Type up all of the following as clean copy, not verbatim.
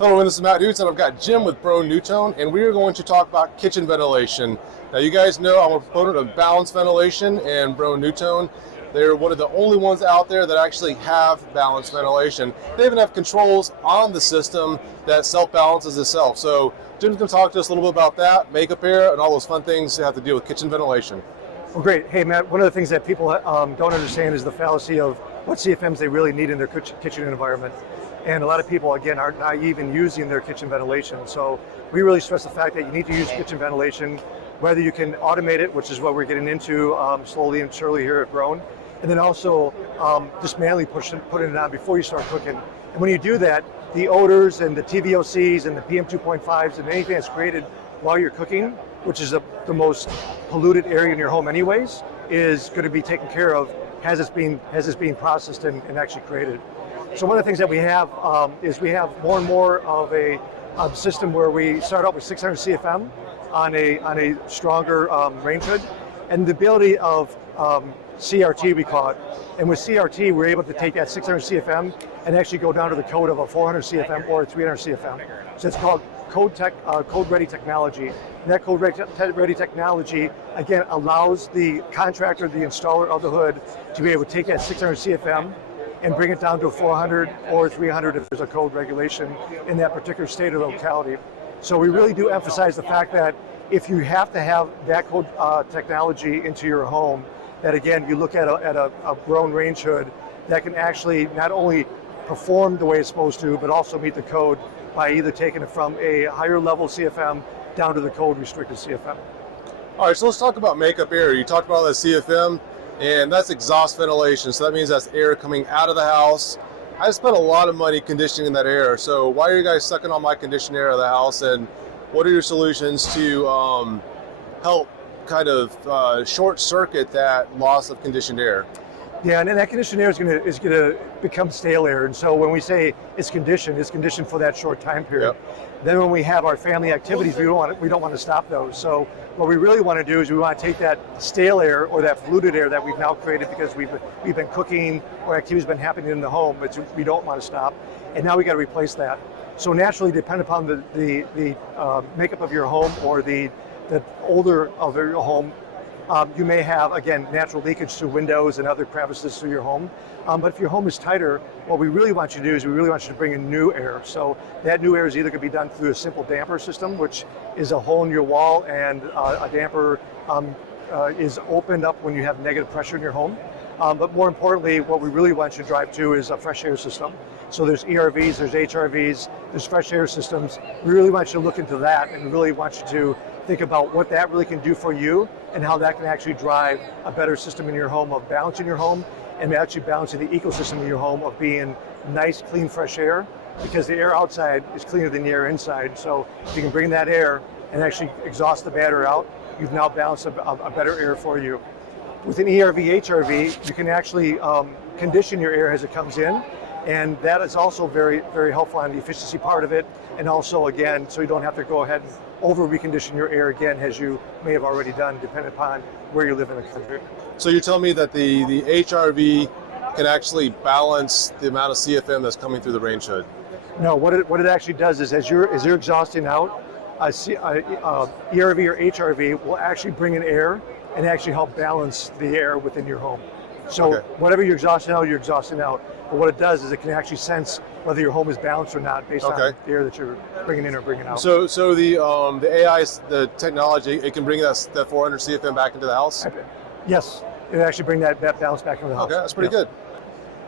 Hello, this is Matt Hoots, and I've got Jim with Broan-Nutone, and we are going to talk about kitchen ventilation. Now, you guys know I'm a proponent of balanced ventilation, and Broan-Nutone, they're one of the only ones out there that actually have balanced ventilation. They even have controls on the system that self-balances itself. So Jim's going to talk to us a little bit about that, makeup air, and all those fun things that have to do with kitchen ventilation. Well, great. Hey, Matt, one of the things that people don't understand is the fallacy of what CFMs they really need in their kitchen environment. And a lot of people, again, are naive in using their kitchen ventilation. So we really stress the fact that you need to use kitchen ventilation, whether you can automate it, which is what we're getting into slowly and surely here at Broan, and then also just manually putting it on before you start cooking. And when you do that, the odors and the VOCs and the PM 2.5s and anything that's created while you're cooking, which is the most polluted area in your home anyways, is going to be taken care of as it's being processed and actually created. So one of the things that we have is we have more and more of a system where we start out with 600 CFM on a stronger range hood, and the ability of CRT, we call it. And with CRT, we're able to take that 600 CFM and actually go down to the code of a 400 CFM or a 300 CFM. So it's called code-ready technology. And that code-ready technology, again, allows the contractor, the installer of the hood, to be able to take that 600 CFM and bring it down to a 400 or 300 if there's a code regulation in that particular state or locality. So we really do emphasize the fact that if you have to have that code technology into your home, that again, you look at a Broan range hood that can actually not only perform the way it's supposed to, but also meet the code by either taking it from a higher level CFM down to the code restricted CFM. All right, so let's talk about makeup air. You talked about that CFM, and that's exhaust ventilation. So that means that's air coming out of the house. I spent a lot of money conditioning that air. So why are you guys sucking on my conditioned air of the house? And what are your solutions to help kind of short circuit that loss of conditioned air? Yeah, and that conditioned air is going to become stale air. And so when we say it's conditioned for that short time period. Yep. Then when we have our family activities, we don't want to stop those. So what we really want to do is we want to take that stale air or that polluted air that we've now created because we've been cooking or activities been happening in the home, but we don't want to stop, and now we got to replace that. So naturally, depending upon the makeup of your home or the older of your home, you may have, again, natural leakage through windows and other crevices through your home. But if your home is tighter, what we really want you to do is we really want you to bring in new air. So that new air is either going to be done through a simple damper system, which is a hole in your wall, and a damper is opened up when you have negative pressure in your home. But more importantly, what we really want you to drive to is a fresh air system. So there's ERVs, there's HRVs, there's fresh air systems. We really want you to look into that and really want you to think about what that really can do for you and how that can actually drive a better system in your home of balancing your home and actually balancing the ecosystem in your home of being nice, clean, fresh air, because the air outside is cleaner than the air inside. So if you can bring that air and actually exhaust the bad air out, you've now balanced a better air for you. With an ERV, HRV, you can actually condition your air as it comes in, and that is also very, very helpful on the efficiency part of it, and also, again, so you don't have to go ahead and over-recondition your air again, as you may have already done, depending upon where you live in the country. So you're telling me that the HRV can actually balance the amount of CFM that's coming through the range hood? No, what it actually does is as you're exhausting out, ERV or HRV will actually bring in air and actually help balance the air within your home. So whatever you're exhausting out, you're exhausting out. But what it does is it can actually sense whether your home is balanced or not based on the air that you're bringing in or bringing out. So the AI, the technology, it can bring that 400 CFM back into the house? Yes, it actually bring that balance back into the house. Okay, that's pretty good.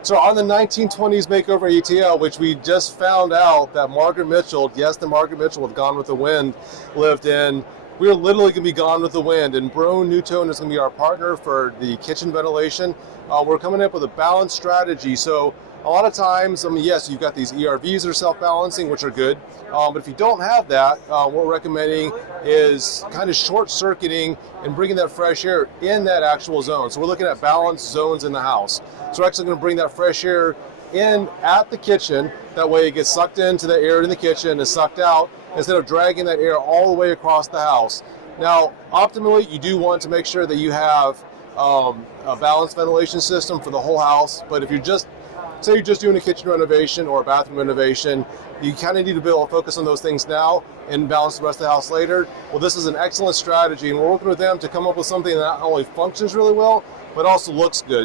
So on the 1920s makeover ETL, which we just found out that Margaret Mitchell, yes, the Margaret Mitchell with Gone with the Wind lived in, we're literally going to be gone with the wind, and Broan-Nutone is going to be our partner for the kitchen ventilation. We're coming up with a balanced strategy. So a lot of times, I mean, yes, you've got these ERVs that are self-balancing, which are good. But if you don't have that, what we're recommending is kind of short-circuiting and bringing that fresh air in that actual zone. So we're looking at balanced zones in the house. So we're actually going to bring that fresh air in at the kitchen. That way it gets sucked into the air in the kitchen and sucked out, instead of dragging that air all the way across the house. Now, optimally, you do want to make sure that you have a balanced ventilation system for the whole house, but if you're just say you're just doing a kitchen renovation or a bathroom renovation, you kind of need to be able to focus on those things now and balance the rest of the house later. Well, this is an excellent strategy, and we're working with them to come up with something that not only functions really well, but also looks good.